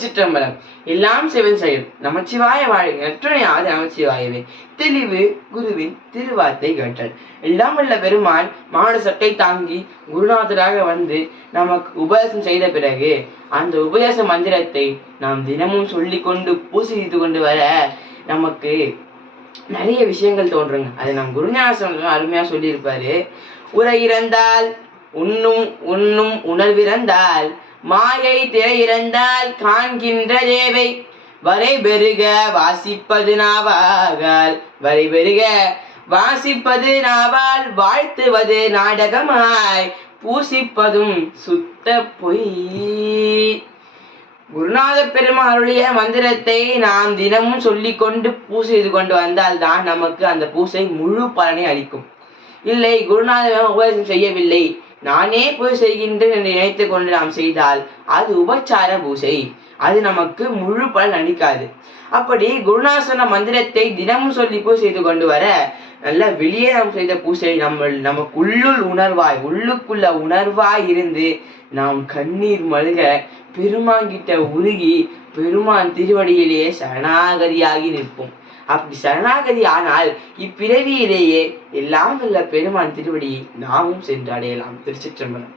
சிற்றம்பலம் எல்லாம் சிவன் செயல் நமச்சிவாய வாழ்க நற்றுணையாவது நமச்சிவாயவே. தெளிவு குருவின் திருவார்த்தை கேட்டல். எல்லாம் உள்ள பெருமான் மாடு சட்டை தாங்கி குருநாதராக வந்து நமக்கு உபதேசம் செய்த பிறகு அந்த உபதேச மந்திரத்தை நாம் தினமும் சொல்லி கொண்டு பூசை செய்து கொண்டு வர நமக்கு நிறைய விஷயங்கள் தோன்றுங்க. அதை நம் குருஞான அருமையா சொல்லியிருப்பாரு. உரை இறந்தால் உண்ணும் உணர்விறந்தால் மாயை திரை இறந்தால் காண்கின்ற தேவை வரை பெருக வாசிப்பது நாவால் வரை பெருக வாசிப்பது நாவால் வாழ்த்துவது நாடகமாய் பூசிப்பதும் சுத்த பொய். குருநாத பெருமாள் அருளிய மந்திரத்தை நாம் தினமும் சொல்லிக் கொண்டு பூசை செய்து கொண்டு வந்தால் தான் நமக்கு அந்த பூசை முழு பலனை அளிக்கும். இல்லை, குருநாதர் உபதேசம் செய்யவில்லை, நானே பூஜை செய்கின்றேன் என்று நினைத்து கொண்டு நாம் செய்தால் அது உபச்சார பூசை, அது நமக்கு முழு பலன் அளிக்காது. அப்படி குருநாசன மந்திரத்தை தினமும் சொல்லி பூஜை செய்து கொண்டு வர நல்ல வெளியே நாம் செய்த பூசை நமக்கு உள்ளுக்குள்ள உணர்வாய் இருந்து நாம் கண்ணீர் மல்க பெருமாங்கிட்ட உருகி பெருமான் திருவடியிலேயே சரணாகதியாகி நிற்போம். அப்படி சரணாகதி ஆனால் இப்பிறவியிலேயே எல்லாம் உள்ள பெருமான் திருவடியை நாமும் சென்று அடையலாம். திருச்சிற்றம்பலம்.